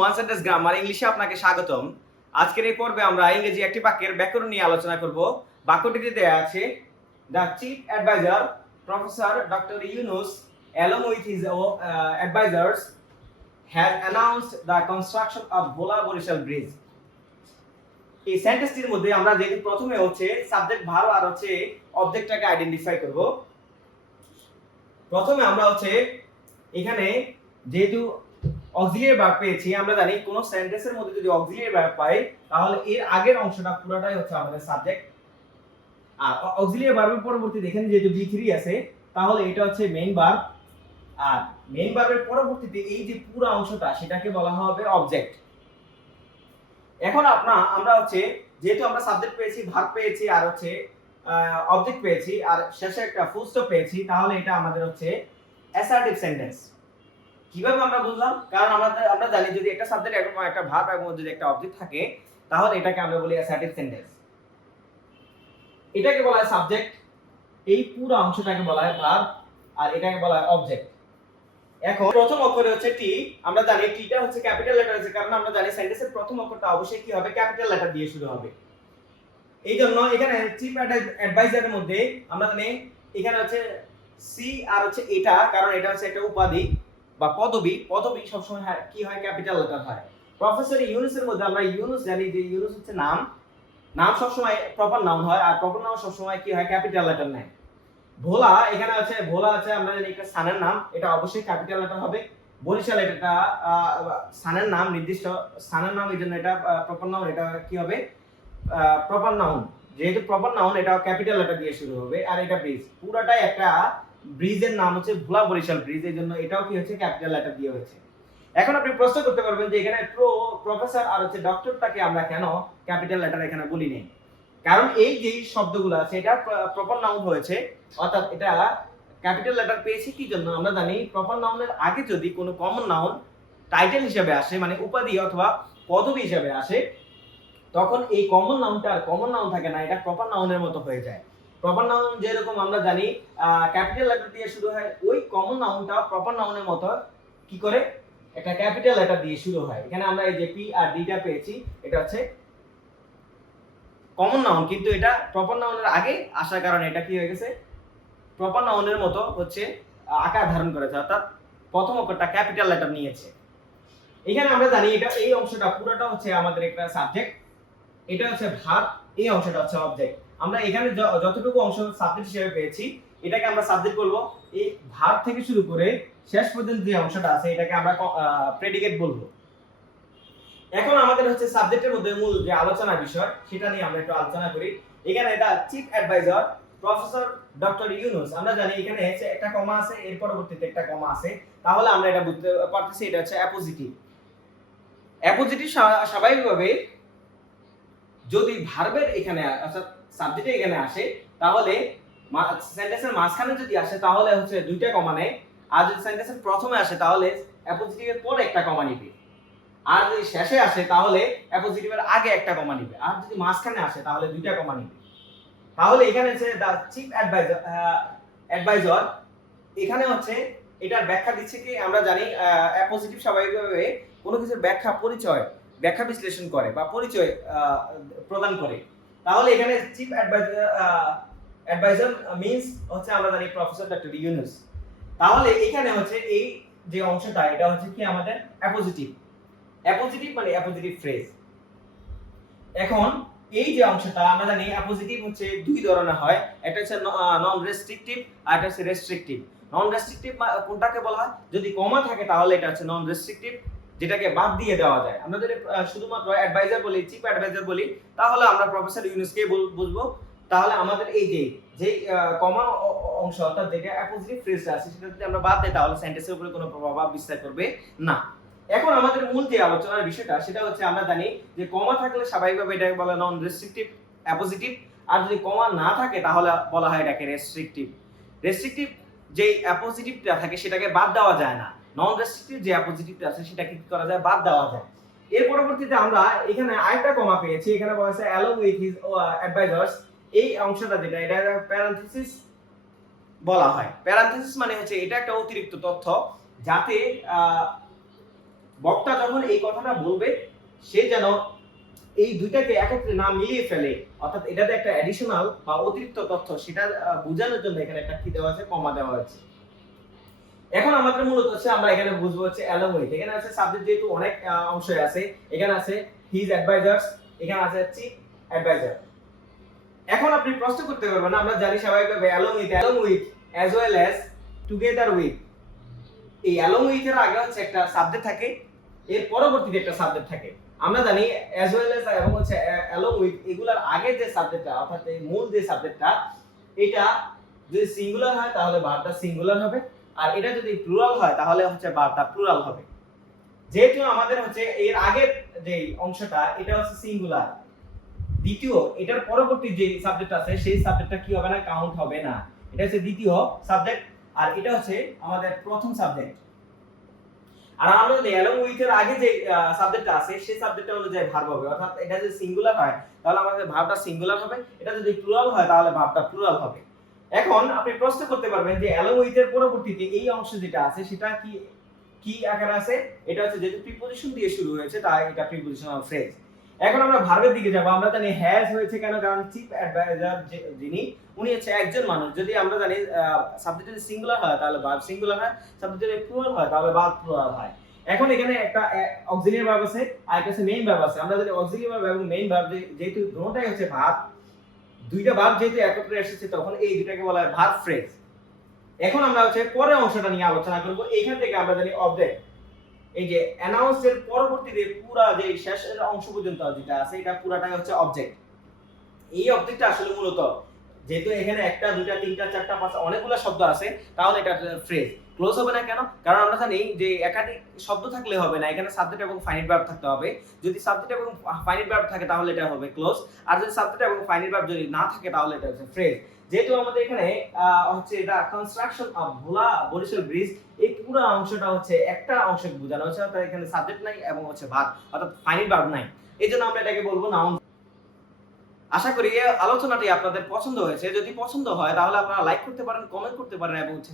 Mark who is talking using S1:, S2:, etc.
S1: One sentence grammar ইংলিশে আপনাকে স্বাগতম। আজকের এই পর্বে আমরা ইংরেজি একটি বাক্যের ব্যাকরণ নিয়ে আলোচনা করব। বাক্যটিতে দেয়া আছে the chief adviser professor doctor Yunus Bhola Barishal bridge এই সেন্টেন্সটির মধ্যে আমরা যেহেতু প্রথমে হচ্ছে সাবজেক্ট ভালো আর হচ্ছে অবজেক্টটাকে আইডেন্টিফাই করব, প্রথমে আমরা হচ্ছে এখানে যেহেতু অক্সিলিয়ারি ভার্ব পেয়েছি, আমরা জানি কোন সেন্টেন্সের মধ্যে যদি অক্সিলিয়ারি ভার্ব পাই, তাহলে এর আগের অংশটা পুরোটাই হচ্ছে আমাদের সাবজেক্ট আর অক্সিলিয়ারি ভার্বের পরবর্তী দেখেন যেহেতু বি থ্রি আছে, তাহলে এটা হচ্ছে মেইন ভার্ব আর মেইন ভার্বের পরবর্তীতে এই যে পুরো অংশটা, সেটাকে বলা হবে অবজেক্ট এখন আপনা আমরা হচ্ছে যেহেতু আমরা সাবজেক্ট পেয়েছি ভার্ব পেয়েছি, আর হচ্ছে অবজেক্ট পেয়েছি, আর শেষে একটা ফুল পেয়েছি, তাহলে এটা আমাদের হচ্ছে অ্যাসার্টিভ সেন্টেন্স কীভাবে আমরা বুঝলাম? কারণ আমাদের, আমরা জানি যদি একটা সাবজেক্ট এবং একটা ভার্ব এবং যদি একটা অবজেক্ট থাকে, তাহলে এটাকে আমরা বলি অ্যাসার্টিভ সেন্টেন্স এটাকে বলা হয় সাবজেক্ট এই পুরো অংশটাকে বলা হয় ভার্ব আর এটাকে বলা হয় অবজেক্ট এখন প্রথম অক্ষরে হচ্ছে টি আমরা জানি টিটা হচ্ছে ক্যাপিটাল লেটার আছে কারণ আমরা জানি সেন্টেন্সের প্রথম অক্ষরটা অবশ্যই কি হবে? ক্যাপিটাল লেটার দিয়ে শুরু হবে। এই জন্য এখানে চিফ অ্যাডভাইজারের মধ্যে আমরা জানি এখানে হচ্ছে সি আর হচ্ছে এটা, কারণ এটা হচ্ছে একটা উপাধি। বা পদবি পদবি সবসময় কি হয়? ক্যাপিটাল লেটার হয়। প্রফেসর ইউনুসের মধ্যে আমরা ইউনুস জানি যে ইউনুস হচ্ছে নাম। নাম সবসময় প্রপার নাউন হয় আর প্রপার নাউন সবসময় কি হয়? ক্যাপিটাল লেটার নেয়। ভোলা, এখানে আছে, ভোলা আছে, আমরা জানি একটা সানের নাম। এটা অবশ্যই ক্যাপিটাল লেটার হবে। বরিশাল এটা সানের নাম নির্দিষ্ট। সানের নাম এই জন্য এটা প্রপার নাউন এটা কি হবে? প্রপার নাউন যেহেতু প্রপার নাউন এটা ক্যাপিটাল লেটার দিয়ে শুরু হবে। আর এটা ব্রিজ পুরাটাই একটা ব্রিজের নাম হচ্ছে ভোলা বরিশাল ব্রিজ, এই জন্য এটাও কি হচ্ছে ক্যাপিটাল লেটার দিয়ে হয়েছে। এখন আপনি প্রশ্ন করতে পারবেন যে এখানে প্রো প্রফেসর আর হচ্ছে ডক্টরটাকে আমরা কেন ক্যাপিটাল লেটার এখানে বলি নেই কারণ এই যে শব্দগুলো আছে এটা প্রপার নাউন হয়েছে, অর্থাৎ এটা ক্যাপিটাল লেটার পেয়েছি কি জন্য? আমরা জানি প্রপার নাউনের আগে যদি কোনো কমন নাউন টাইটেল হিসেবে আসে মানে উপাধি অথবা পদবি হিসেবে আসে, তখন এই কমন নাউনটা আর কমন নাউন থাকে না, এটা প্রপার নাউনের মতো হয়ে যায়। প্রপার নাউন যেরকম আমরা জানি ক্যাপিটাল লেটার দিয়ে শুরু হয়, ওই কমন নাউনটা প্রপার নাউনের মতো কি করে? একটা ক্যাপিটাল লেটার দিয়ে শুরু হয়। এখানে আমরা এই যে পি আর ডিটা পেয়েছি, এটা হচ্ছে কমন নাউন কিন্তু এটা প্রপার নাউনের আগে আসার কারণে এটা কি হয়ে গেছে? প্রপার নাউনের মতো হচ্ছে আকার ধারণ করেছে, অর্থাৎ প্রথম অক্ষরটা ক্যাপিটাল লেটার নিয়েছে। এখানে আমরা জানি এটা, এই অংশটা পুরোটা হচ্ছে আমাদের একটা সাবজেক্ট এটা হচ্ছে ভাব এই অংশটা হচ্ছে অবজেক্ট আমরা এখানে যতটুকু অংশ সাবজেক্ট হিসেবে পেয়েছি, এটাকে আমরা সাবজেক্ট বলব। এই ভাব থেকে শুরু করে শেষ পর্যন্ত যে অংশটা আছে, এটাকে আমরা প্রেডিকেট বলব। এখন আমাদের হচ্ছে সাবজেক্টের মধ্যে মূল যে আলোচনা বিষয়, সেটা নিয়ে আমরা একটু আলোচনা করি। এখানে এটা chief adviser professor doctor Yunus. আমরা জানি এখানে একটা কমা আছে, এর পরবর্তীতে একটা কমা আছে। তাহলে আমরা এটা বুঝতে পারতেছি, এটা হচ্ছে অ্যাপোজিটিভ অ্যাপোজিটিভ স্বাভাবিকভাবে যদি ভার্বের এখানে, অর্থাৎ সাবজেক্টে এখানে আসে, তাহলে সেন্টেন্সের মাঝখানে যদি আসে, তাহলে হচ্ছে দুইটা কমা নেয়। আর যদি সেন্টেন্সের প্রথমে আসে, তাহলে অ্যাপোজিটিভের পরে একটা কমা নিবে। আর যদি শেষে আসে, তাহলে অ্যাপোজিটিভের আগে একটা কমা নিবে। আর যদি মাঝখানে আসে, তাহলে দুইটা কমা নিবে। তাহলে এখানে হচ্ছে দ্য চিফ অ্যাডভাইজার অ্যাডভাইজার এখানে হচ্ছে এটার ব্যাখ্যা দিচ্ছে কি, আমরা জানি অ্যাপোজিটিভ স্বাভাবিকভাবে কোনো কিছুর ব্যাখ্যা পরিচয়, ব্যাখ্যা বিশ্লেষণ করে বা পরিচয় প্রদান করে। তাহলে এখানে চিফ অ্যাডভাইজার অ্যাডভাইজার মিন্স হচ্ছে আমরা জানি প্রফেসর ডক্টর ইউনুস তাহলে এখানে হচ্ছে এই যে অংশটা, এটা হচ্ছে কি আমাদের অ্যাপোজিটিভ অ্যাপোজিটিভ মানে অ্যাপোজিটিভ ফ্রেজ এখন এই যে অংশটা, আমরা জানি অ্যাপোজিটিভ হচ্ছে দুই ধরনের হয়, একটা হচ্ছে নন রেস্ট্রিকটিভ আর একটা হচ্ছে রেস্ট্রিকটিভ নন রেস্ট্রিকটিভ কোনটাকে বলা হয়? যদি কমা থাকে তাহলে এটা হচ্ছে নন রেস্ট্রিকটিভ যেটাকে বাদ দিয়ে দেওয়া যায়। আমরা যদি শুধুমাত্র অ্যাডভাইজার বলি চিফ অ্যাডভাইজার বলি, তাহলে আমরা প্রফেসর ইউনুসকে বল- বুঝব। তাহলে আমাদের এই যে যে কমা অংশ, অর্থাৎ যেটা অ্যাপোজিটিভ ফ্রেজ আছে, সেটা যদি আমরা বাদ দিই, তাহলে সেন্টেন্সের উপরে কোনো প্রভাব বিস্তার করবে না। এখন আমাদের মূল যে আলোচনার বিষয়টা, সেটা হচ্ছে আমরা জানি যে কমা থাকলে স্বাভাবিকভাবে এটাকে বলা নন রেস্ট্রিকটিভ অ্যাপোজিটিভ আর যদি কমা না থাকে, তাহলে বলা হয় এটাকে রেস্ট্রিকটিভ রেস্ট্রিকটিভ যেই অ্যাপোজিটিভটা থাকে, সেটাকে বাদ দেওয়া যায় না। নন রেস্ট্রিকটিভ যে অ্যাপোজিটিভটা আছে সেটাকে কি করা যায়? বাদ দেওয়া যায়। এর পরবর্তীতে আমরা এখানে আরেকটা কমা পেয়েছি। এখানে বলা আছে অ্যালং উইথ হিজ অ্যাডভাইজার্স এই অংশটা যেটা, এটা প্যারান্থেসিস বলা হয়। প্যারান্থেসিস মানে হচ্ছে, এটা একটা অতিরিক্ত তথ্য যাতে বক্তা যখন এই কথাটা বলবে, সে যেন এই দুইটাকে একত্রে না মিলিয়ে ফেলে। অর্থাৎ এটাতে একটা অ্যাডিশনাল বা অতিরিক্ত তথ্য, সেটা বোঝানোর জন্য এখানে একটা কি দেওয়া আছে? কমা দেওয়া হয়েছে এখন আমাদের মূলত হচ্ছে আমরা এখানে বুঝব হচ্ছে অ্যালং উইথ এখানে আছে সাবজেক্ট যেহেতু অনেক অংশে আছে, এখানে আছে হিজ অ্যাডভাইজার্স এখানে আছে চিফ অ্যাডভাইজার এখন আপনি প্রশ্ন করতে পারবেন, আমরা জানি স্বাভাবিকভাবে along with along with as well as together with এই অ্যালং উইথ এর আগে হচ্ছে একটা সাবজেক্ট থাকে, এর পরবর্তীতে একটা সাবজেক্ট থাকে। আমরা জানি অ্যাজ ওয়েল অ্যাজ এবং হচ্ছে অ্যালং উইথ এগুলার আগে যে সাবজেক্টটা অর্থাৎ মূল যে সাবজেক্টটা এটা যদি সিঙ্গুলার হয় তাহলে ভার্বটা সিঙ্গুলার হবে। আর এটা যদি প্লুরাল হয়, তাহলে হচ্ছে ভার্বটা প্লুরাল হবে। যেহেতু আমাদের হচ্ছে এর আগের যে অংশটা, এটা হচ্ছে সিঙ্গুলার দ্বিতীয়, এটার পরবর্তী যে সাবজেক্ট আছে, সেই সাবজেক্টটা কি হবে না কাউন্ট হবে না। এটা হচ্ছে দ্বিতীয় সাবজেক্ট আর এটা হচ্ছে আমাদের প্রথম সাবজেক্ট আর আমরা যদি অ্যালং উইথ এর আগে যে সাবজেক্টটা আছে, সেই সাবজেক্টটা অনুযায়ী ভার্ব হবে। অর্থাৎ এটা যদি সিঙ্গুলার হয়, তাহলে আমাদের ভার্বটা সিঙ্গুলার হবে। এটা যদি প্লুরাল হয়, তাহলে ভার্বটা প্লুরাল হবে। এখন আপনি প্রশ্ন করতে পারবেন যে অ্যালং এর পরবর্তীতে এই অংশ যেটা আছে, সেটা কি কি আকারে আছে? এটা হচ্ছে যেহেতু প্রিপোজিশন দিয়ে শুরু হয়েছে, তাই এটা প্রিপোজিশনাল ফ্রেজ এখন আমরা ভার্বের দিকে যাব। আমরা জানি হ্যাজ হয়েছে কেন, কারণ চিফ অ্যাডভাইজার যিনি, উনি হচ্ছে একজন মানুষ। যদি আমরা জানি সাবজেক্ট যদি সিঙ্গুলার হয়, তাহলে ভার্ব সিঙ্গুলার হয়। সাবজেক্ট যদি প্লুরাল হয়, তাহলে ভার্ব প্লুরাল হয়। এখন এখানে একটা অক্সিলিয়ারি ভার্ব আছে, আর একটা মেইন ভার্ব আছে। আমরা যদি অক্সিলিয়ারি ভার্ব এবং মেইন ভার্ব যেহেতু দুটোটাই হচ্ছে ভার্ব দুইটা ভার্ব যেহেতু একত্রে এসেছে, তখন এই দুটাকে বলা হয় ভার্ব ফ্রেজ এখন আমরা হচ্ছে পরের অংশটা নিয়ে আলোচনা করব। এইখান থেকে আমরা জানি অবজেক্ট এই যে অ্যানাউন্স এর পরবর্তীতে পুরা যে শেষের অংশ পর্যন্ত যেটা আছে, এটা পুরাটাই হচ্ছে অবজেক্ট এই অবজেক্টটা আসলে মূলত যেহেতু এখানে একটা, দুইটা, তিনটা, চারটা, পাঁচটা অনেকগুলো শব্দ আছে, তাহলে এটা ফ্রেজ ক্লোজ হবে না কেন? কারণ আমরা জানি যে একাধিক শব্দ থাকলে হবে না। এখানে সাবজেক্ট এবং ফাইনাইট ভার্ব থাকতে হবে। যদি সাবজেক্ট এবং ফাইনাইট ভার্ব থাকে তাহলে এটা হবে ক্লোজ আর যদি সাবজেক্ট এবং ফাইনাইট ভার্ব যদি না থাকে তাহলে এটা হচ্ছে ফ্রেজ যেহেতু আমাদের এখানে হচ্ছে এটা construction of Bhola Barishal bridge এই পুরো অংশটা হচ্ছে একটা অংশ বোঝানো হচ্ছে। অর্থাৎ এখানে সাবজেক্ট নাই এবং হচ্ছে ভার্ব অর্থাৎ ফাইনাইট ভার্ব নাই। এই জন্য আমরা এটাকে বলব নাউন আশা করি এই আলোচনাটি আপনাদের পছন্দ হয়েছে। যদি পছন্দ হয় তাহলে আপনারা লাইক করতে পারেন কমেন্ট করতে পারেন এবং